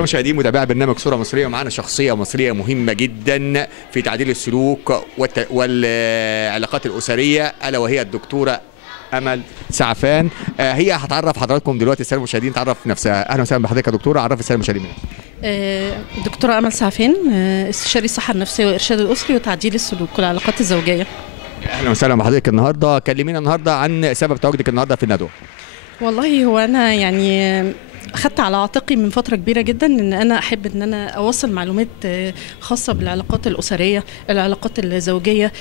مشاهدين متابعي برنامج صورة مصرية، ومعانا شخصية مصرية مهمة جدا في تعديل السلوك والعلاقات الأسرية، ألا وهي الدكتورة أمل سعفان. هي هتعرف حضراتكم دلوقتي السادة المشاهدين، تعرف نفسها. أهلا وسهلا بحضرتك يا دكتورة، عرف السادة المشاهدين منها. دكتورة أمل سعفان، استشاري الصحة النفسية والإرشاد الأسري وتعديل السلوك والعلاقات الزوجية. أهلا وسهلا بحضرتك النهارده. كلمينا النهارده عن سبب تواجدك النهارده في الندوة. والله هو أنا يعني أخدت على عاتقي من فترة كبيرة جدا إن أنا أحب إن أنا أوصل معلومات خاصة بالعلاقات الأسرية، العلاقات الزوجية،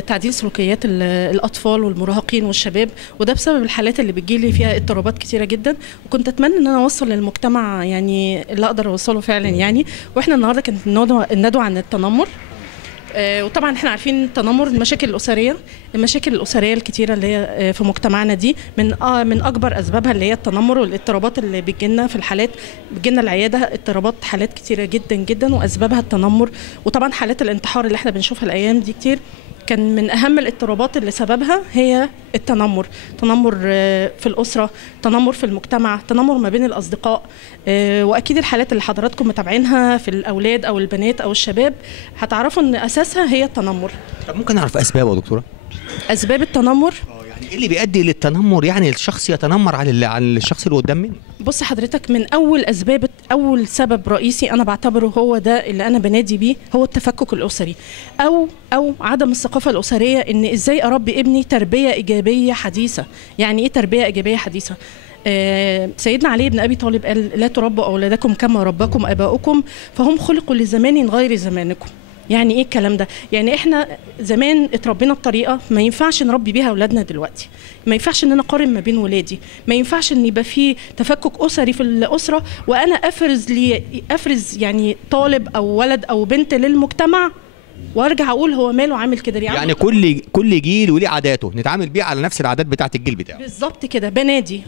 تعديل سلوكيات الأطفال والمراهقين والشباب، وده بسبب الحالات اللي بتجيلي فيها اضطرابات كتيرة جدا، وكنت أتمنى إن أنا أوصل للمجتمع يعني اللي أقدر أوصله فعلا يعني. وإحنا النهاردة كانت الندوة عن التنمر، وطبعا احنا عارفين التنمر، المشاكل الاسريه الكتيره اللي هي في مجتمعنا دي من اكبر اسبابها اللي هي التنمر، والاضطرابات اللي بتجيلنا في الحالات، بتجيلنا العياده اضطرابات حالات كتيره جدا جدا واسبابها التنمر. وطبعا حالات الانتحار اللي احنا بنشوفها الايام دي كتير، كان من اهم الاضطرابات اللي سببها هي التنمر. تنمر في الاسره، تنمر في المجتمع، تنمر ما بين الاصدقاء، واكيد الحالات اللي حضراتكم متابعينها في الاولاد او البنات او الشباب هتعرفوا ان اساسها هي التنمر. طب ممكن نعرف اسبابه يا دكتوره؟ اسباب التنمر يعني ايه اللي بيؤدي للتنمر؟ يعني الشخص يتنمر على الشخص اللي قدام منه. بص حضرتك، من اول سبب رئيسي انا بعتبره هو ده اللي انا بنادي بيه، هو التفكك الاسري او عدم الثقافه الاسريه، ان ازاي اربي ابني تربيه ايجابيه حديثه. يعني ايه تربيه ايجابيه حديثه؟ سيدنا علي بن ابي طالب قال: لا تربوا اولادكم كما رباكم اباؤكم فهم خلقوا لزمان غير زمانكم. يعني ايه الكلام ده؟ يعني احنا زمان اتربينا بطريقه ما ينفعش نربي بيها اولادنا دلوقتي، ما ينفعش ان انا اقارن ما بين ولادي، ما ينفعش ان يبقى في تفكك اسري في الاسره وانا افرز يعني طالب او ولد او بنت للمجتمع، وارجع اقول هو ماله عامل كده. يعني كل جيل وليه عاداته، نتعامل بيه على نفس العادات بتاعه الجيل بتاعه. بالظبط كده. بنادي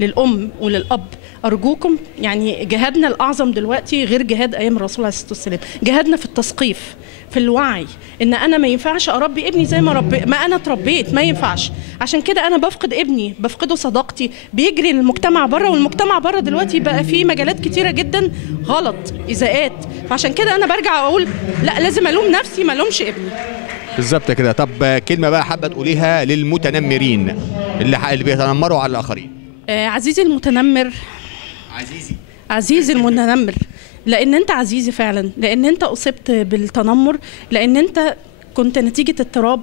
للام وللاب، ارجوكم، يعني جهادنا الاعظم دلوقتي غير جهاد ايام الرسول عليه الصلاه والسلام. جهادنا في التثقيف، في الوعي، ان انا ما ينفعش اربي ابني زي ما انا اتربيت، ما ينفعش. عشان كده انا بفقد ابني، بفقده صداقتي، بيجري للمجتمع بره، والمجتمع بره دلوقتي بقى فيه مجالات كتيره جدا غلط، ايذاءات. فعشان كده انا برجع اقول لا، لازم الوم نفسي، ما الومش ابني. بالظبط كده. طب كلمه بقى حابه تقوليها للمتنمرين اللي بيتنمروا على الاخرين؟ عزيزي المتنمر، عزيزي المتنمر، لان انت عزيزي فعلا، لان انت اصبت بالتنمر، لان انت كنت نتيجه اضطراب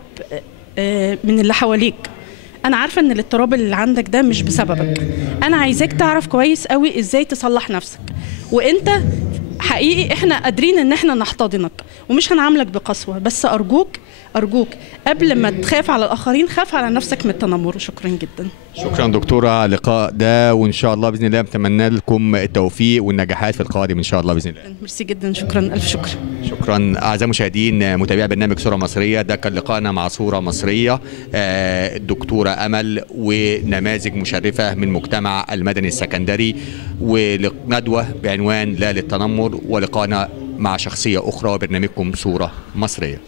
من اللي حواليك. انا عارفه ان الاضطراب اللي عندك ده مش بسببك. انا عايزاك تعرف كويس قوي ازاي تصلح نفسك، وانت حقيقي احنا قادرين ان احنا نحتضنك ومش هنعاملك بقسوه، بس ارجوك قبل ما تخاف على الاخرين خاف على نفسك من التنمر. شكرا جدا. شكرا دكتوره على اللقاء ده، وان شاء الله باذن الله نتمنى لكم التوفيق والنجاحات في القادم ان شاء الله باذن الله. ميرسي جدا، شكرا، الف شكر. شكرا اعزائي المشاهدين متابعي برنامج صوره مصريه. ده كان لقائنا مع صوره مصريه، الدكتوره امل، ونماذج مشرفه من مجتمع المدني السكندري، وندوه بعنوان لا للتنمر، ولقائنا مع شخصيه اخرى وبرنامجكم صوره مصريه.